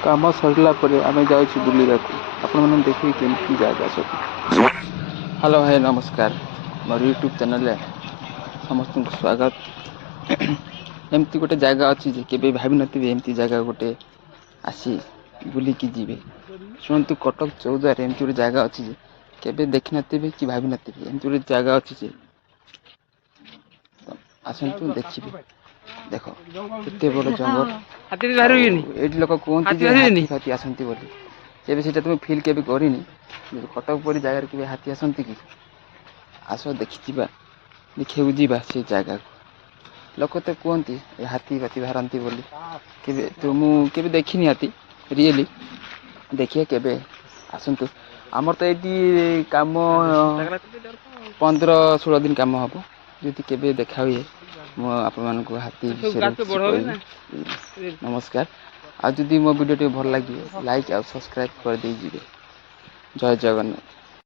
କାମ ସରିଲା ପରେ ଆମେ ଯାଉଛୁ ବୁଲିବାକୁ। ଆପଣମାନେ ଦେଖିବେ କେମିତି ଜାଗା ସବୁ। ହ୍ୟାଲୋ ଭାଇ ନମସ୍କାର, ମୋର ୟୁଟ୍ୟୁବ୍ ଚ୍ୟାନେଲରେ ସମସ୍ତଙ୍କୁ ସ୍ୱାଗତ। ଏମିତି ଗୋଟେ ଜାଗା ଅଛି ଯେ କେବେ ଭାବିନଥିବେ ଏମିତି ଜାଗା ଗୋଟେ ଆସି ବୁଲିକି ଯିବେ। ଶୁଣନ୍ତୁ କଟକ ଚୌଦ୍ୱାରରେ ଏମିତି ଗୋଟେ ଜାଗା ଅଛି ଯେ କେବେ ଦେଖିନଥିବେ କି ଭାବିନଥିବେ ଏମିତି ଗୋଟେ ଜାଗା ଅଛି ଯେ ଆସନ୍ତୁ ଦେଖିବେ। ଦେଖ କେତେ ବଡ଼ ଜଙ୍ଗଲ ହାତୀ ଆଉ ବାହାରିବେନି ଏଇଠି ଲୋକ କୁହନ୍ତି ହାତୀ ଯେ ବାହାରିବେନି। ହାତୀ ଫାତୀ ଆସନ୍ତି ବୋଲି। କେବେ ସେଇଟା ତୁମେ ଫିଲ୍ କେବେ କରିନି, କଟକ ପରି ଜାଗାରେ କେବେ ହାତୀ ଆସନ୍ତି କି? ଆସ ଦେଖିଯିବା, ଦେଖିବାକୁ ଯିବା ସେ ଜାଗାକୁ। ଲୋକ ତ କୁହନ୍ତି ଏ ହାତୀ ଫାତୀ ବାହାରନ୍ତି ବୋଲି। କେବେ ତ ମୁଁ କେବେ ଦେଖିନି ହାତୀ ରିଏଲି। ଦେଖିବା କେବେ ଆସନ୍ତୁ। ଆମର ତ ଏଇଠି କାମ 15-16 ଦିନ କାମ ହେବ। ଯଦି କେବେ ଦେଖା ହୁଏ ମୁଁ ଆପଣମାନଙ୍କୁ ହାତୀ ସବୁ ବିଷୟରେ ଗାଛ କିଛି ବଡ ହୁଏ ନା। କହିବି। ନମସ୍କାର। ଆଉ ଯଦି ମୋ ଭିଡ଼ିଓ ଟିକେ ଭଲ ଲାଗିବ ଲାଇକ୍ ଆଉ ସବସ୍କ୍ରାଇବ୍ କରିଦେଇ ଯିବେ। ଜୟ ଜଗନ୍ନାଥ।